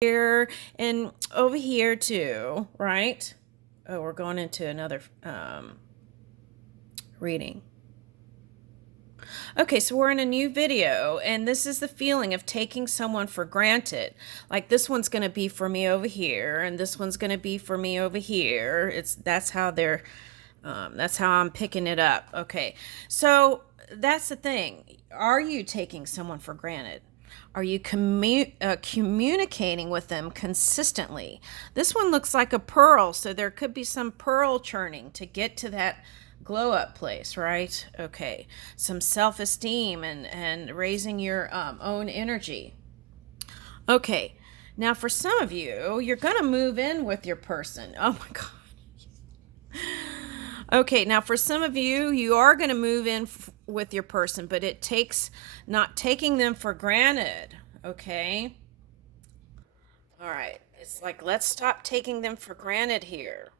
here and over here too, right? Oh, we're going into another reading. Okay, so we're in a new video, and this is the feeling of taking someone for granted. Like this one's going to be for me over here, and this one's going to be for me over here. That's how I'm picking it up. Okay, so that's the thing. Are you taking someone for granted? Are you communicating with them consistently? This one looks like a pearl, so there could be some pearl churning to get to that glow up place, right? Okay, some self esteem and raising your own energy. Okay, now for some of you, you're gonna move in with your person. Oh my God. Okay, now for some of you, you are going to move in with your person, but it takes not taking them for granted. Okay. All right. It's like, let's stop taking them for granted here.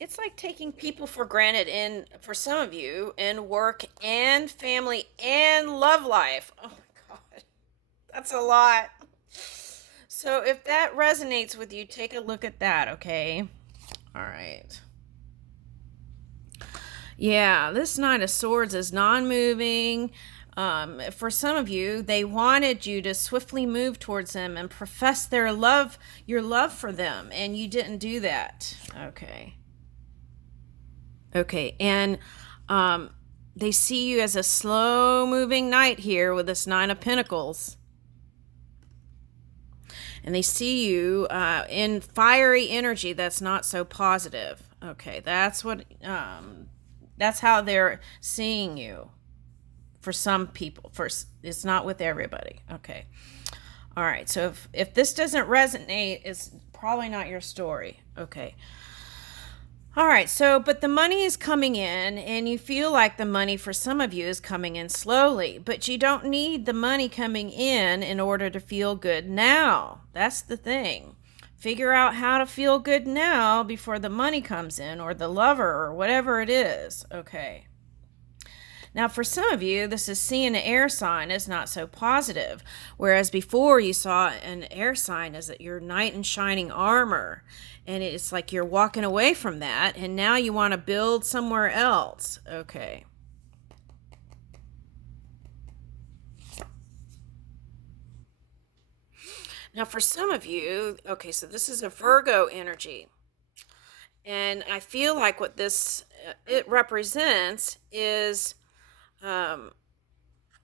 It's like taking people for granted in, for some of you, in work and family and love life. Oh my God. That's a lot. So if that resonates with you, take a look at that, okay? All right. Yeah, this Knight of Swords is non moving. For some of you, they wanted you to swiftly move towards them and profess their love, your love for them, and you didn't do that. Okay. Okay. And um, they see you as a slow moving knight here with this Nine of Pentacles. And they see you in fiery energy that's not so positive. Okay. That's how they're seeing you. For some people, it's not with everybody. Okay. All right. So if this doesn't resonate, it's probably not your story. Okay. All right. So but the money is coming in, and you feel like the money for some of you is coming in slowly, but you don't need the money coming in order to feel good now. That's the thing. Figure out how to feel good now before the money comes in, or the lover, or whatever it is. Okay. Now, for some of you, this is seeing an air sign is not so positive, whereas before you saw an air sign as your knight in shining armor, and it's like you're walking away from that, and now you want to build somewhere else. Okay. Now, for some of you, okay, so this is a Virgo energy, and I feel like what this it represents is um,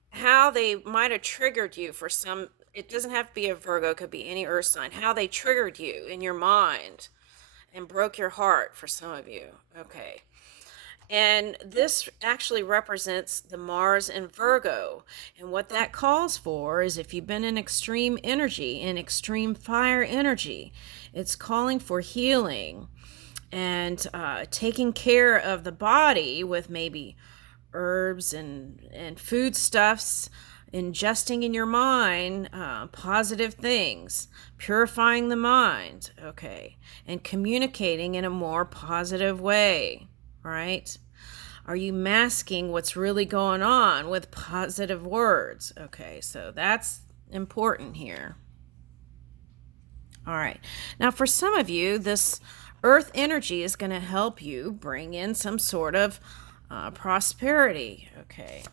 how they might have triggered you for some. It doesn't have to be a Virgo, it could be any earth sign. How they triggered you in your mind and broke your heart for some of you. Okay. And this actually represents the Mars in Virgo. And what that calls for is if you've been in extreme energy, in extreme fire energy, it's calling for healing and taking care of the body with maybe herbs and foodstuffs, ingesting in your mind positive things, purifying the mind, okay, and communicating in a more positive way, right? Are you masking what's really going on with positive words? Okay, so that's important here. All right. Now, for some of you, this earth energy is going to help you bring in some sort of prosperity. Okay.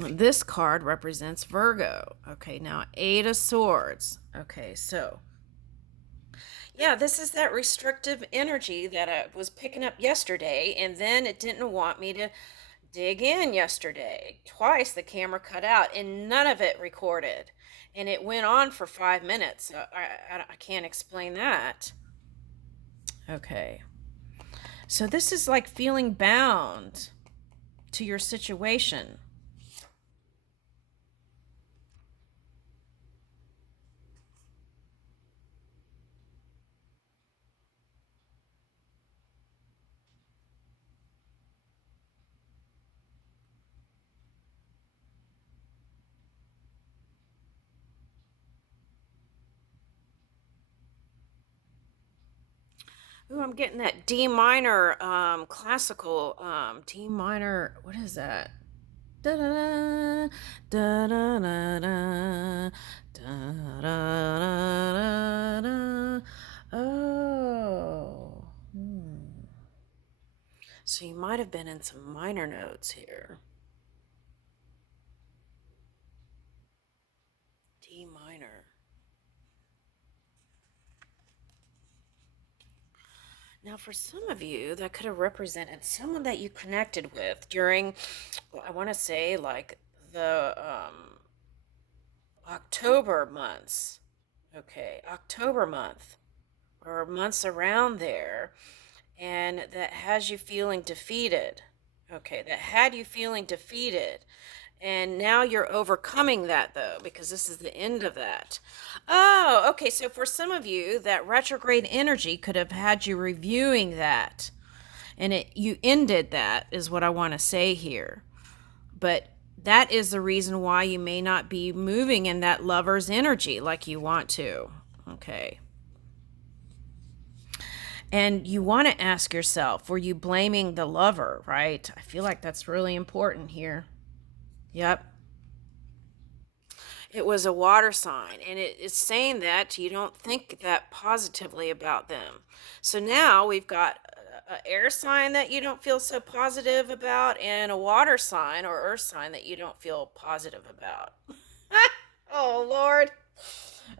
This card represents Virgo. Okay, now Eight of Swords. Okay, so yeah, this is that restrictive energy that I was picking up yesterday, and then it didn't want me to dig in yesterday. Twice the camera cut out, and none of it recorded. And it went on for 5 minutes. I can't explain that. Okay. So this is like feeling bound to your situation. Ooh, I'm getting that D minor classical D minor. What is that? Da da da da da da da da da da. Oh. So you might have been in some minor notes here. D minor. Now, for some of you, that could have represented someone that you connected with during, well, I want to say, like the October months. Okay, October month or months around there, and that has you feeling defeated. Okay, that had you feeling defeated. And now you're overcoming that though, because this is the end of that. Oh, okay. So for some of you, that retrograde energy could have had you reviewing that. And you ended that, is what I want to say here. But that is the reason why you may not be moving in that lover's energy like you want to. Okay. And you want to ask yourself, were you blaming the lover, right? I feel like that's really important here. Yep. It was a water sign, and it's saying that you don't think that positively about them. So now we've got a air sign that you don't feel so positive about, and a water sign or earth sign that you don't feel positive about. Oh, Lord.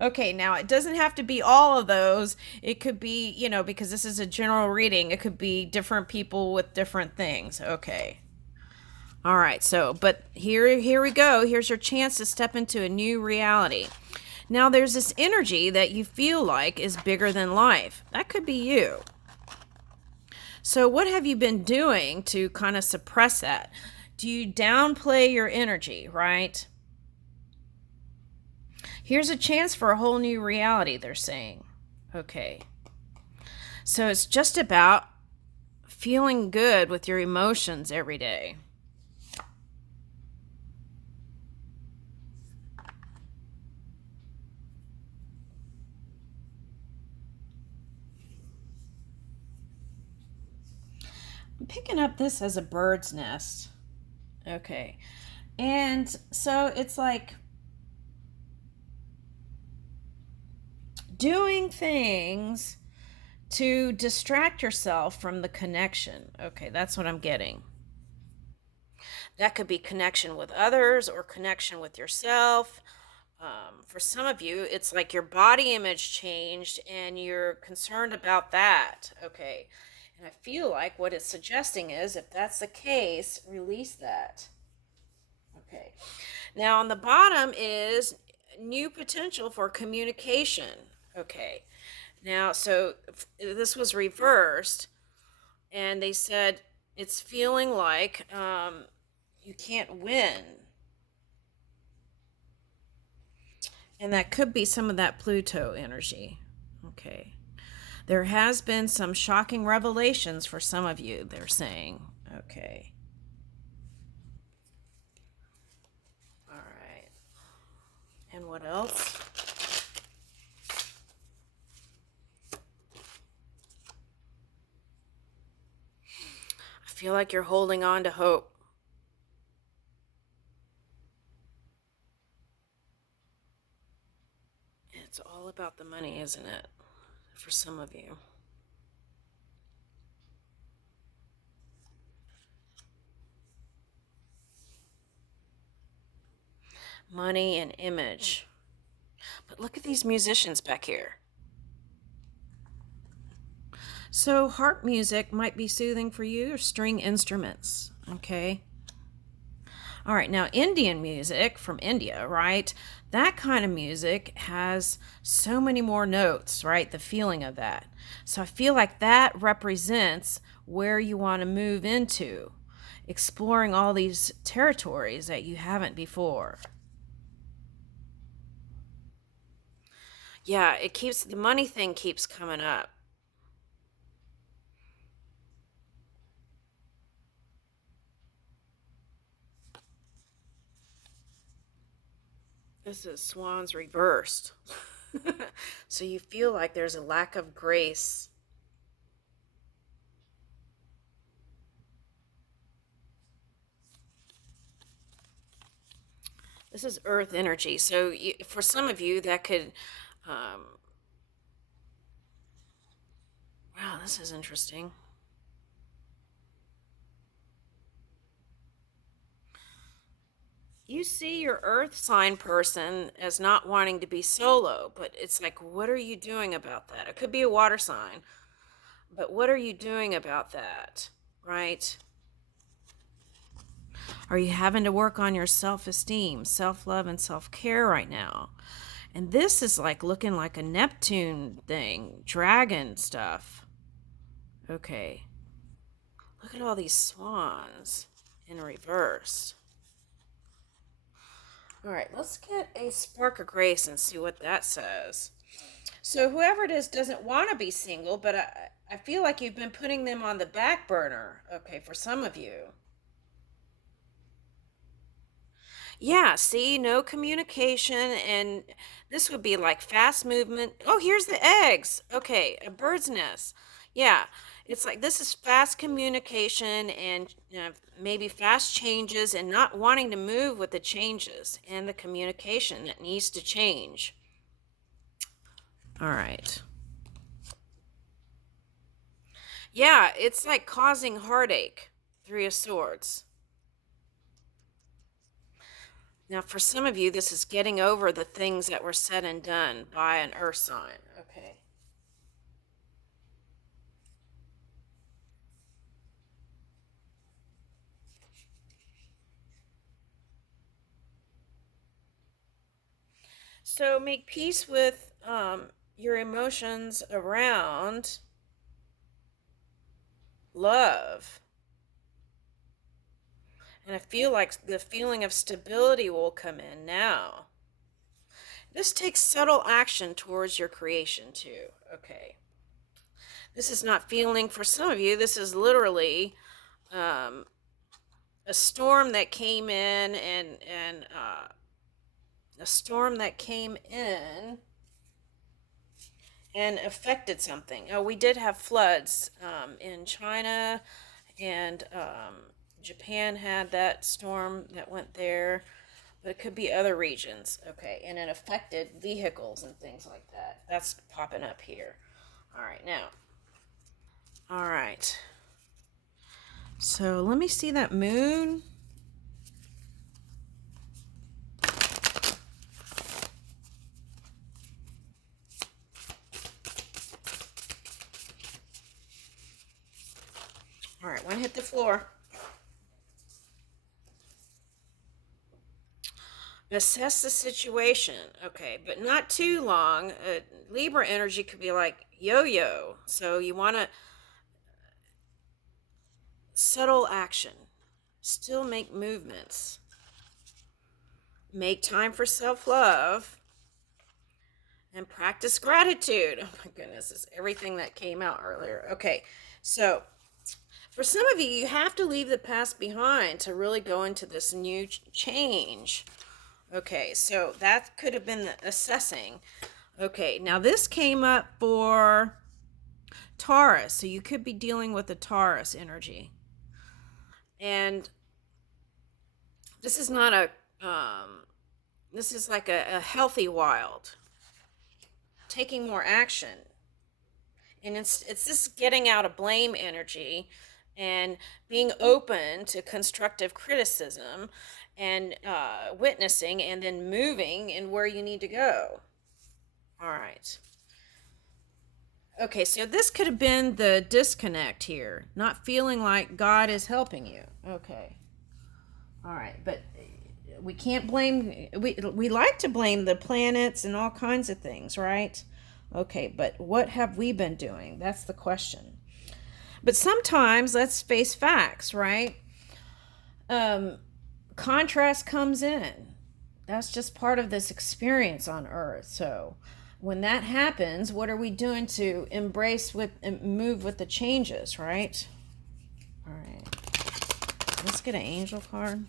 Okay, now it doesn't have to be all of those. It could be, because this is a general reading, it could be different people with different things. Okay. All right. So, but here we go. Here's your chance to step into a new reality. Now there's this energy that you feel like is bigger than life. That could be you. So, what have you been doing to kind of suppress that? Do you downplay your energy, right? Here's a chance for a whole new reality, they're saying. Okay. So it's just about feeling good with your emotions every day. I'm picking up this as a bird's nest. Okay. And so it's like doing things to distract yourself from the connection. Okay, that's what I'm getting. That could be connection with others or connection with yourself. For some of you, it's like your body image changed and you're concerned about that. Okay. And I feel like what it's suggesting is if that's the case, release that. Okay. Now, on the bottom is new potential for communication. Okay. Now, so this was reversed, and they said it's feeling like you can't win. And that could be some of that Pluto energy. Okay. There has been some shocking revelations for some of you, they're saying. Okay. All right. And what else? I feel like you're holding on to hope. It's all about the money, isn't it? For some of you. Money and image. But look at these musicians back here. So, harp music might be soothing for you, or string instruments. Okay. All right, now Indian music from India, right? That kind of music has so many more notes, right? The feeling of that. So I feel like that represents where you want to move into, exploring all these territories that you haven't before. Yeah, the money thing keeps coming up. This is swans reversed. So you feel like there's a lack of grace. This is earth energy. So for some of you, that could, um, wow, this is interesting. You see your earth sign person as not wanting to be solo, but it's like, what are you doing about that? It could be a water sign, but what are you doing about that? Right? Are you having to work on your self esteem, self love, and self care right now? And this is like looking like a Neptune thing, dragon stuff. Okay. Look at all these swans in reverse. All right, let's get a spark of grace and see what that says. So, whoever it is doesn't want to be single, but I feel like you've been putting them on the back burner, okay, for some of you. Yeah, see, no communication, and this would be like fast movement. Oh, here's the eggs. Okay, a bird's nest. Yeah, it's like this is fast communication and maybe fast changes and not wanting to move with the changes and the communication that needs to change. All right. Yeah, it's like causing heartache. Three of Swords. Now, for some of you, this is getting over the things that were said and done by an earth sign. Okay. So make peace with your emotions around love. And I feel like the feeling of stability will come in now. This takes subtle action towards your creation, too. Okay. This is not feeling, for some of you, this is literally um, a storm that came in and a storm that came in and affected something. Oh, we did have floods in China, and Japan had that storm that went there, but it could be other regions. Okay, and it affected vehicles and things like that. That's popping up here. All right, now. All right. So let me see that moon. All right, one hit the floor. Assess the situation. Okay, but not too long. Libra energy could be like yo-yo. So you want to subtle action. Still make movements. Make time for self-love and practice gratitude. Oh my goodness, it's everything that came out earlier. Okay. So, for some of you, you have to leave the past behind to really go into this new change. Okay, so that could have been the assessing. Okay, now this came up for Taurus, so you could be dealing with the Taurus energy. And this is not this is like a healthy wild, taking more action. And it's this getting out of blame energy and being open to constructive criticism and witnessing and then moving in where you need to go. All right. Okay, so this could have been the disconnect here, not feeling like God is helping you. Okay. All right, but we can't blame we like to blame the planets and all kinds of things, right? Okay, but what have we been doing? That's the question. But sometimes let's face facts, right? Um Contrast comes in. That's just part of this experience on earth. So when that happens, what are we doing to embrace with and move with the changes, right? All right. Let's get an angel card.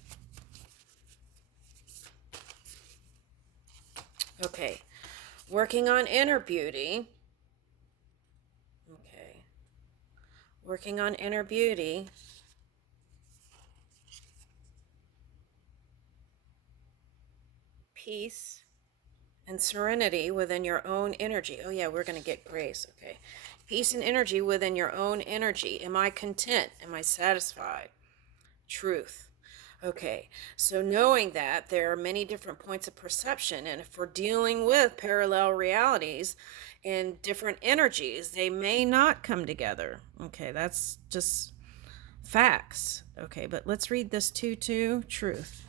Okay. Working on inner beauty. Okay. Working on inner beauty. peace and serenity within your own energy. Oh, yeah, we're going to get grace. Okay. Peace and energy within your own energy. Am I content? Am I satisfied? Truth. Okay, so knowing that there are many different points of perception, and if we're dealing with parallel realities and different energies, they may not come together. Okay, that's just facts. Okay, but let's read this 2 truth.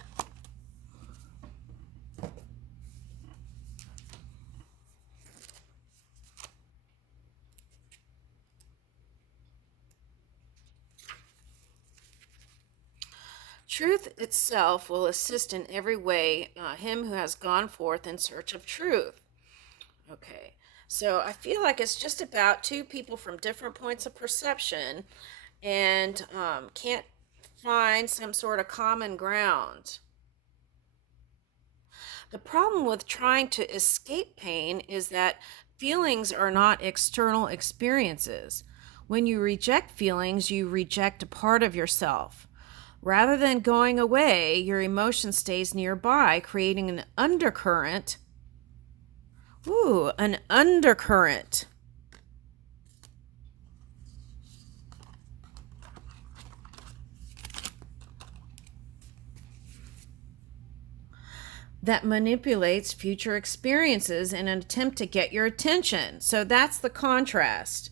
Truth itself will assist in every way him who has gone forth in search of truth. Okay, so I feel like it's just about two people from different points of perception and can't find some sort of common ground. The problem with trying to escape pain is that feelings are not external experiences. When you reject feelings, you reject a part of yourself. Rather than going away, your emotion stays nearby, creating an undercurrent. Ooh, an undercurrent that manipulates future experiences in an attempt to get your attention. So that's the contrast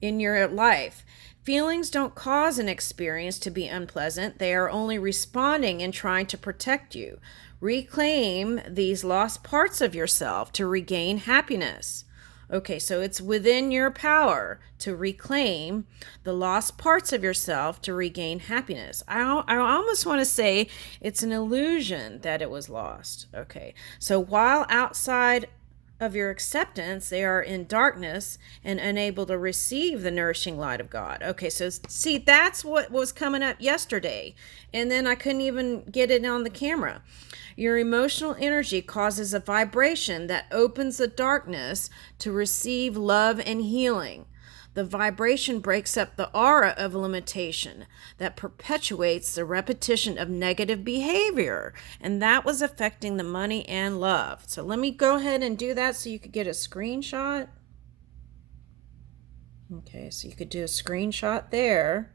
in your life. Feelings don't cause an experience to be unpleasant, they are only responding and trying to protect you. Reclaim these lost parts of yourself to regain happiness. Okay, so it's within your power to reclaim the lost parts of yourself to regain happiness. I almost want to say it's an illusion that it was lost. Okay, so while outside of your acceptance, they are in darkness and unable to receive the nourishing light of God. Okay, so see, that's what was coming up yesterday. And then I couldn't even get it on the camera. Your emotional energy causes a vibration that opens the darkness to receive love and healing. The vibration breaks up the aura of limitation that perpetuates the repetition of negative behavior. And that was affecting the money and love. So let me go ahead and do that so you could get a screenshot. Okay, so you could do a screenshot there.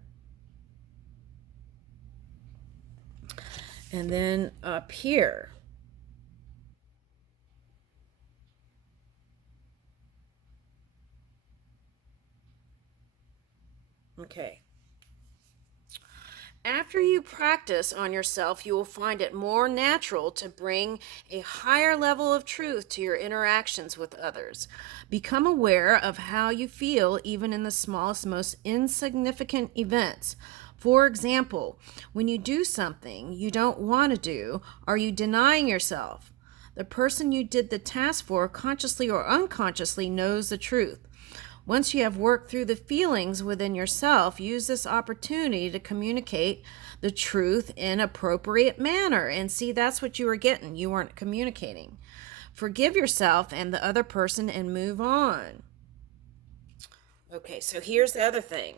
And then up here. Okay. After you practice on yourself, you will find it more natural to bring a higher level of truth to your interactions with others. Become aware of how you feel even in the smallest, most insignificant events. For example, when you do something you don't want to do, are you denying yourself? The person you did the task for, consciously or unconsciously, knows the truth. Once you have worked through the feelings within yourself, use this opportunity to communicate the truth in appropriate manner. And see, that's what you were getting. You weren't communicating. Forgive yourself and the other person and move on. Okay, so here's the other thing.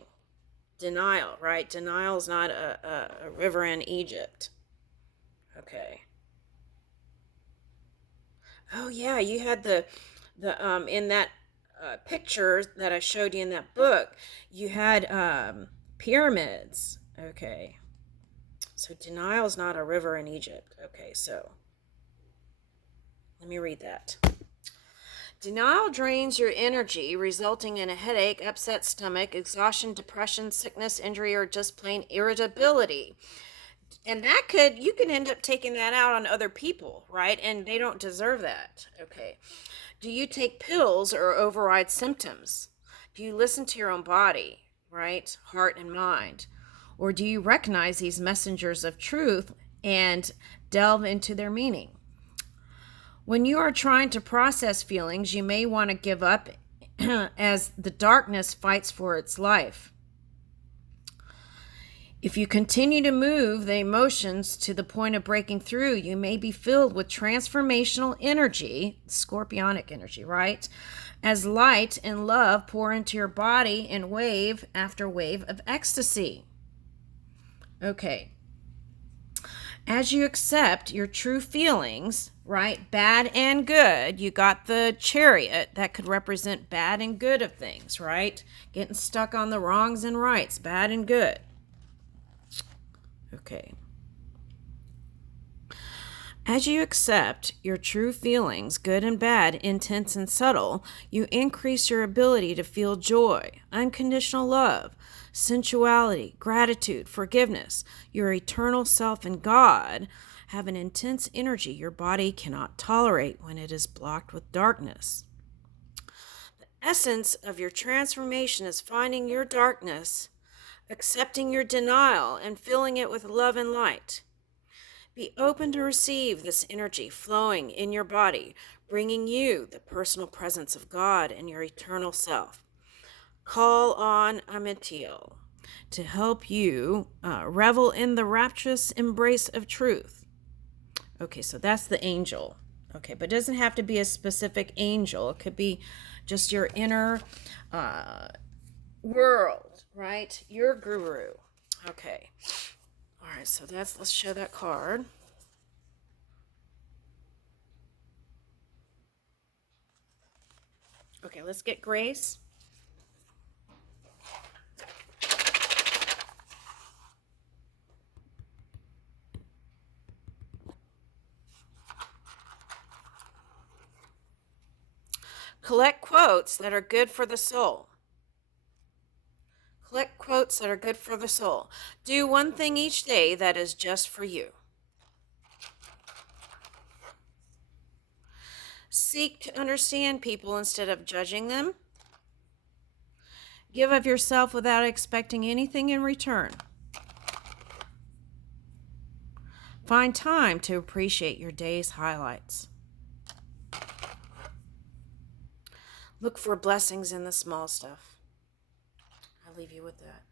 Denial, right? Denial is not a river in Egypt. Okay. Oh yeah, you had the in that picture that I showed you in that book, you had pyramids. Okay. So denial is not a river in Egypt. Okay, so let me read that. Denial drains your energy, resulting in a headache, upset stomach, exhaustion, depression, sickness, injury, or just plain irritability. And that you can end up taking that out on other people, right? And they don't deserve that. Okay. Do you take pills or override symptoms? Do you listen to your own body, right? Heart and mind? Or do you recognize these messengers of truth and delve into their meaning? When you are trying to process feelings, you may want to give up as the darkness fights for its life. If you continue to move the emotions to the point of breaking through, you may be filled with transformational energy, scorpionic energy, right? As light and love pour into your body in wave after wave of ecstasy. Okay. As you accept your true feelings, right, bad and good, you got the Chariot that could represent bad and good of things, right? Getting stuck on the wrongs and rights, bad and good. Okay. As you accept your true feelings, good and bad, intense and subtle, you increase your ability to feel joy, unconditional love, sensuality, gratitude, forgiveness. Your eternal self and God have an intense energy your body cannot tolerate when it is blocked with darkness. The essence of your transformation is finding your darkness, accepting your denial, and filling it with love and light. Be open to receive this energy flowing in your body, bringing you the personal presence of God and your eternal self. Call on Amitiel to help you revel in the rapturous embrace of truth. Okay, so that's the angel. Okay, but it doesn't have to be a specific angel. It could be just your inner world, right? Your guru. Okay. All right, so let's show that card. Okay, let's get Grace. Collect quotes that are good for the soul. Collect quotes that are good for the soul. Do one thing each day that is just for you. Seek to understand people instead of judging them. Give of yourself without expecting anything in return. Find time to appreciate your day's highlights. Look for blessings in the small stuff. I'll leave you with that.